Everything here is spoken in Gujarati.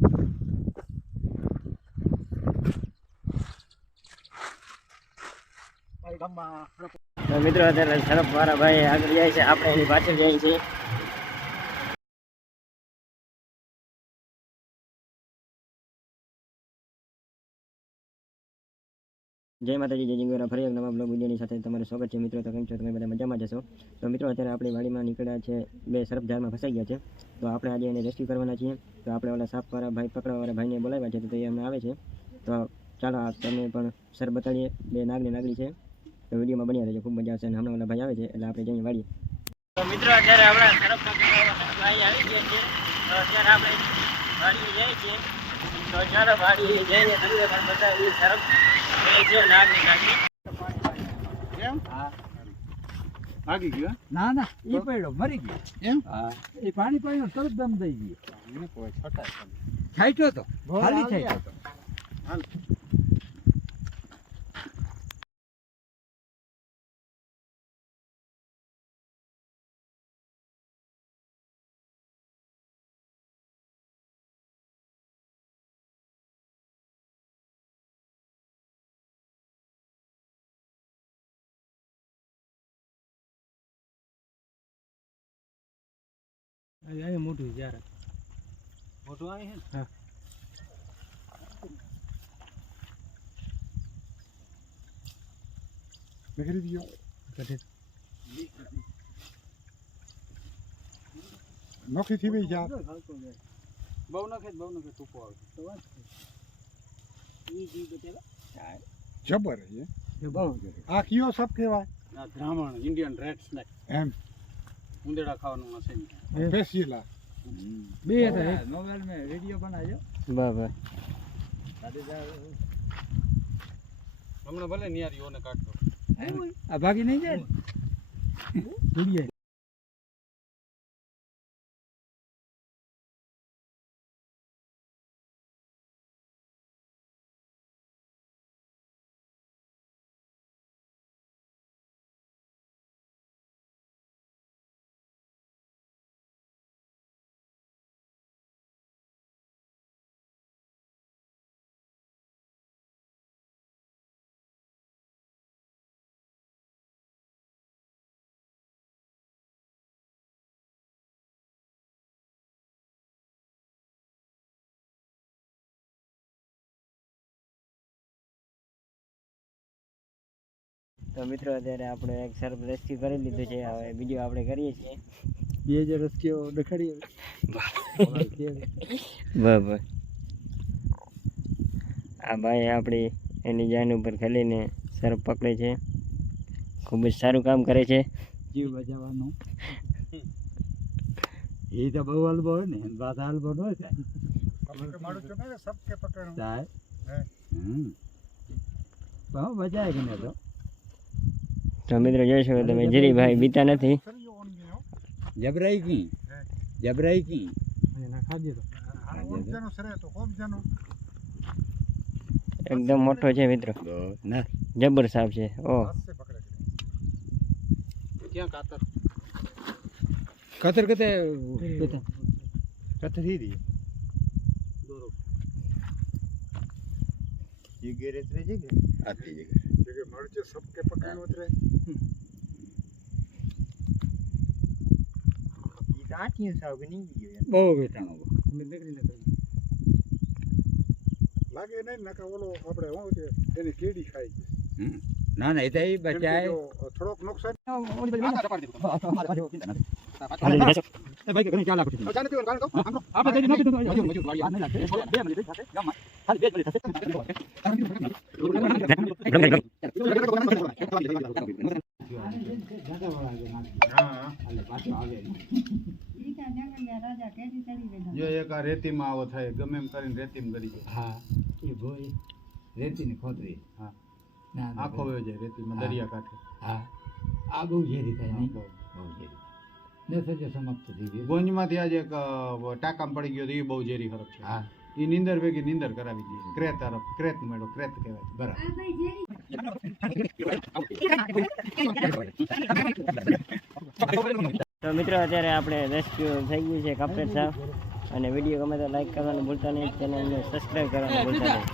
તો મિત્રો અત્યારે સરફ વાળા ભાઈ આગળ જાય છે, આપણે એની પાછળ જાય છે. જય માતાજી, જય જીગોરા. ફરી એક નવા બ્લોગ વિડીયોની સાથે તમારું સ્વાગત છે મિત્રો. તો કેમ છો તમે બધા મજામાં જશો? તો મિત્રો અત્યારે આપણી વાડીમાં નીકળ્યા છે, બે સરફ ઝાડમાં ફસાઈ ગયા છે. તો આપણે આજે એને રેસ્ક્યુ કરવાના છીએ. તો આપણે ઓલા સાપવાળા ભાઈ, પકડવાવાળા ભાઈને બોલાવ્યા છે, તો એ અમને આવે છે. તો ચાલો તમે પણ સર બતાડીએ. બે નાગરી છે. તો વિડીયોમાં બન્યા રહેજો, ખૂબ મજા આવશે. અને હમણાં ઓલા ભાઈ આવે છે એટલે આપણે જઈએ વાડીએ. તો મિત્રો અત્યારે આપણા સરફ ભાઈ આવી ગયા છે. તો અત્યારે આપણે વાડીએ જઈએ છીએ. તો ચાલો વાડીએ જઈને તમને પણ બતાવીએ સરફ ભાગી ગયો. ના ના, એ પડ્યો મરી ગયો એમ. હા, એ પાણી પાણી તરત દમ થઈ ગયો. છાંટ્યો તો ખાલી છાંટ્યો તો. મોટું જ્યારે મોટું આવે છે. હા, મેકરી દિયો કટે નોખી થી બી જા બહુ નખે ટૂંકો આવે તો વાત ઈ જી બટેલા જબર છે. બહુ આ કયો સબ કહેવાય? આ બ્રાહ્મણ ઇન્ડિયન રેડ સ્નેક એમ ઉંદેડા ખાવાનું મશીન સ્પેશિયલ બે હતા. મોબાઈલ મે વિડિયો બનાવ્યો બરાબર. હમણાં ભલે નિયારીઓને કાઢતો આ ભાગી નહીં જાય દુડિયા. તો મિત્રો અત્યારે આપણે એક સરફ રેસ્ક્યુ કરી લીધું છે. હવે બીજું આપણે કરીએ છીએ. બે જે રેસ્ક્યુ દેખાડીએ બરાબર. આ ભાઈ આપણી એની જાન ઉપર ખેલીને સરફ પકડે છે. ખૂબ જ સારું કામ કરે છે. જીવ બચાવવાનું એ તો બહુ હલબો હોય ને, બાદ હલબો ન હોય થાય. બહુ બચાય કે નહીં. તો મિત્રો જોઈ શકો તમે, જીરીભાઈ બીતા નથી. જબરાઈ કી એકદમ મોટો છે મિત્રો, જબર સાપ છે. ઓહ, ક્યાં કાતર કાતર ही दी ये गेरे रे जगह आती जगह मरचे सबके पकड़नो रे ये काटियो साव नहीं गयो बહુ વેટાણો મે દેખરી ન કરી લાગે નહીં નકા ઓલો આપણે હું છે એની કેડી ખાઈ છે. ના ના એ તો બચાય થોડોક નુકસાન ઓલી બાજુ પાડી દે. એ ભાઈ કે ઘણી ચાલા પડી ચાલે તો કાઢો આપણે જઈ નોકી તો મજૂર વાળી આ નહીં લાગે 2 મિનિટ થશે ગામમાં ખાલી 2 મિનિટ થશે. જો એક આ રેતીમાં આવો થાય ગમે એમ કરીને રેતીમાં કરી જાય. હા, એ ભોય રેતીની ખોતરી. હા, આખો વયો જાય રેતીમાં દરિયા કાંઠે. હા, આ બહુ ઝેરી થાય નહીં, બહુ ઝેરી. ને સજે સમાપ્ત થઈ ગઈ. ગોંજમાંથી આજે એક ટાકામાં પડી ગયો તો એ બહુ ઝેરી ખરાબ છે. હા, એ નીંદર ભેગી નીંદર કરાવી દઈએ. ક્રેત મેળો ક્રેત કહેવાય. બરાબર. તો મિત્રો અત્યારે આપણે રેસ્ક્યુ થઈ ગયું છે કાપરેટ સાહેબ. અને વિડીયો ગમે તો લાઈક કરવાનું ભૂલતા નહીં, ચેનલને સબસ્ક્રાઈબ કરવાનું ભૂલતા નહીં.